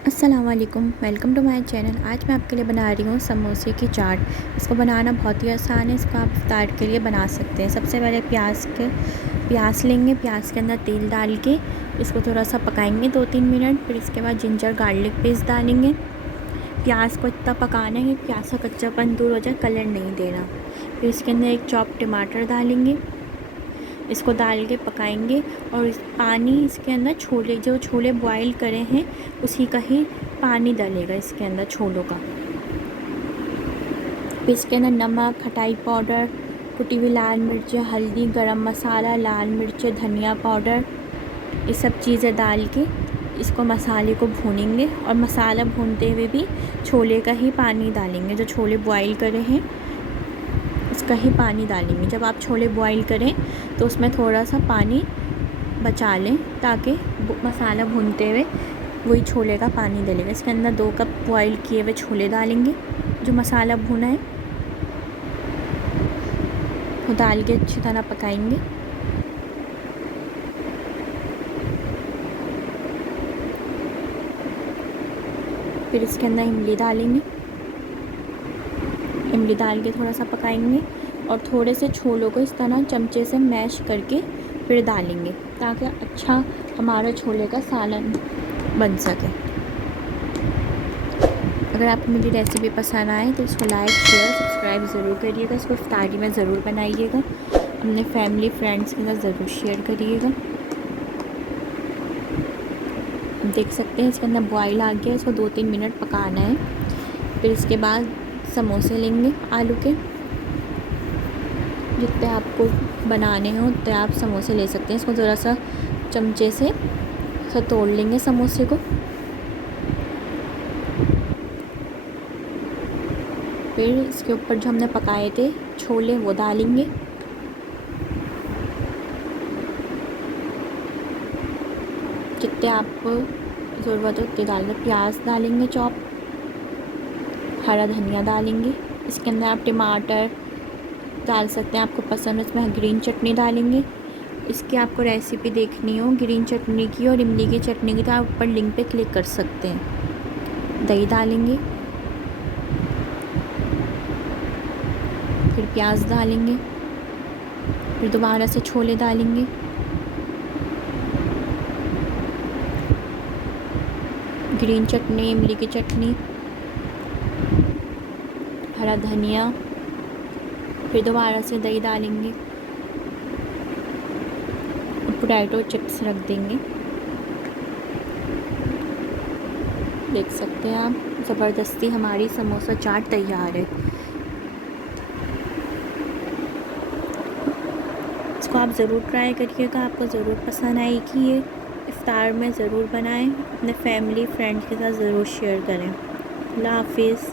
अस्सलाम वालेकुम, welcome to my channel. आज मैं आपके लिए बना रही हूँ समोसे की चाट। इसको बनाना बहुत ही आसान है। इसको आप इफ्तार के लिए बना सकते हैं। सबसे पहले प्याज लेंगे। प्याज के अंदर तेल डाल के इसको थोड़ा सा पकाएंगे 2-3 मिनट। फिर इसके बाद जिंजर गार्लिक पेस्ट डालेंगे। प्याज को इतना पकाना है कि प्याज का कच्चापन दूर हो जाए, कलर नहीं देना। फिर इसके अंदर एक चॉप टमाटर डालेंगे। इसको डाल के पकाएंगे और पानी इसके अंदर छोले बॉईल करे हैं उसी का ही पानी डालेगा इसके अंदर छोलों का। फिर इसके अंदर नमक, खटाई पाउडर, कुटी हुई लाल मिर्च, हल्दी, गरम मसाला, लाल मिर्च, धनिया पाउडर, ये सब चीज़ें डाल के इसको मसाले को भूनेंगे। और मसाला भूनते हुए भी छोले का ही पानी डालेंगे। जो छोले बॉईल करे हैं उसका ही पानी डालेंगे। जब आप छोले बॉईल करें तो उसमें थोड़ा सा पानी बचा लें ताकि मसाला भूनते हुए वही छोले का पानी डालेगा। इसके अंदर 2 कप बॉईल किए हुए छोले डालेंगे जो मसाला भुना है, वो डाल के अच्छी तरह पकाएंगे। फिर इसके अंदर इमली डालेंगे। इमली डाल के थोड़ा सा पकाएंगे और थोड़े से छोलों को इस तरह चमचे से मैश करके फिर डालेंगे ताकि अच्छा हमारा छोले का सालन बन सके। अगर आपको मेरी रेसिपी पसंद आए तो इसको लाइक, शेयर, सब्सक्राइब ज़रूर करिएगा। इसको इफ्तारी में ज़रूर बनाइएगा। अपने फैमिली फ्रेंड्स के साथ ज़रूर शेयर करिएगा। देख सकते हैं इसके अंदर बॉईल आ गया। इसको 2-3 मिनट पकाना है। फिर इसके बाद समोसे लेंगे आलू के। जितने आपको बनाने हों उतने आप समोसे ले सकते हैं। इसको ज़रा सा चमचे से तोड़ लेंगे समोसे को। फिर इसके ऊपर जो हमने पकाए थे छोले वो डालेंगे। जितने आपको ज़रूरत हो उतने डालेंगे। प्याज डालेंगे चॉप, हरा धनिया डालेंगे। इसके अंदर आप टमाटर डाल सकते हैं, आपको पसंद है। इसमें ग्रीन चटनी डालेंगे। इसकी आपको रेसिपी देखनी हो ग्रीन चटनी की और इमली की चटनी की तो आप ऊपर लिंक पे क्लिक कर सकते हैं। दही डालेंगे, फिर प्याज डालेंगे, फिर दोबारा से छोले डालेंगे। ग्रीन चटनी, इमली की चटनी, हरा धनिया, फिर दोबारा से दही डालेंगे और पोटैटो चिप्स रख देंगे। देख सकते हैं आप, ज़बरदस्ती हमारी समोसा चाट तैयार है। इसको आप ज़रूर ट्राई करिएगा, आपको ज़रूर पसंद आएगी। ये इफ्तार में ज़रूर बनाएं, अपने फैमिली फ्रेंड्स के साथ ज़रूर शेयर करें। अल्लाह हाफिज़।